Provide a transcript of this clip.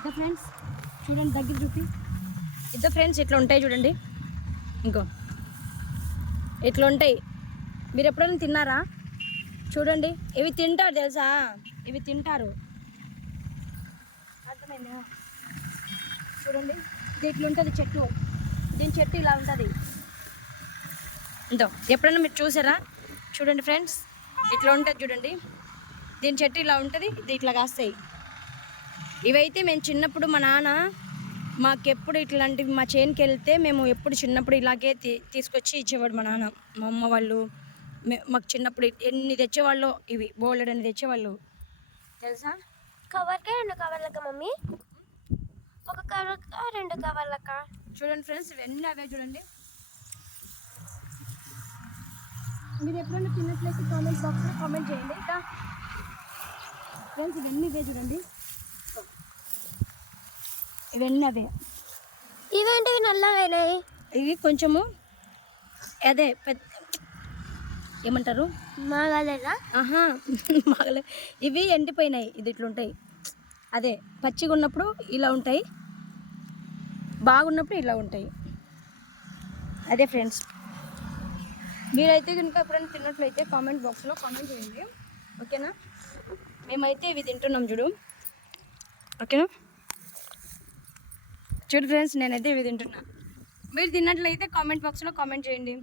ఇద్దా friends చూడండి, దగ్గర చూపి. ఇద్దా ఫ్రెండ్స్ ఇట్లా ఉంటాయి చూడండి. ఇంకో ఇట్లా ఉంటాయి. మీరు ఎప్పుడైనా తిన్నారా? చూడండి, ఇవి తింటారు తెలుసా, ఇవి తింటారు. అర్థమైందా? చూడండి, ఇది ఇట్లుంటుంది చెట్టు. దీని చెట్టు ఇలా ఉంటుంది. ఇంతో ఎప్పుడైనా మీరు చూసారా? చూడండి ఫ్రెండ్స్, ఇట్లా ఉంటుంది చూడండి. దీని చెట్టు ఇలా ఉంటుంది, ఇది ఇట్లా కాస్తాయి. ఇవైతే మేము చిన్నప్పుడు మా నాన్న మాకెప్పుడు ఇట్లాంటివి మా చేనుకి వెళ్తే మేము ఎప్పుడు చిన్నప్పుడు ఇలాగే తీసుకొచ్చి ఇచ్చేవాడు మా నాన్న. మా అమ్మ వాళ్ళు మాకు చిన్నప్పుడు ఎన్ని తెచ్చేవాళ్ళు, ఇవి బోల్డ్ అని తెచ్చేవాళ్ళు తెలుసా. కవర్కే 2 కవర్లకా మమ్మీ? ఒక కవర్కా 2 కవర్లకా? చూడండి ఫ్రెండ్స్, ఇవన్నీ అవే చూడండి. మీరు ఎప్పుడైనా తిన్నట్లయితే కామెంట్ బాక్స్లో కామెంట్ చేయండి. ఇంకా ఫ్రెండ్స్ ఇవన్నీ ఇవే చూడండి, ఇవన్నీ అవే. ఇవేంటివి నల్లగా అయినాయి? ఇవి కొంచెము అదే ఏమంటారు, మాగలేదా? ఆహా మాగలే. ఇవి ఎండిపోయినాయి, ఇది ఇట్లుంటాయి. అదే పచ్చిగా ఉన్నప్పుడు ఇలా ఉంటాయి, బాగున్నప్పుడు ఇలా ఉంటాయి. అదే ఫ్రెండ్స్, మీరైతే కనుక ఎప్పుడైనా తిన్నట్లయితే కామెంట్ బాక్స్లో కామెంట్ చేయండి, ఓకేనా. మేమైతే ఇవి తింటున్నాం చూడు, ఓకేనా. చూడు ఫ్రెండ్స్, నేనైతే ఇవి తింటున్నా. మీరు తిన్నట్లయితే కామెంట్ బాక్స్లో కామెంట్ చేయండి.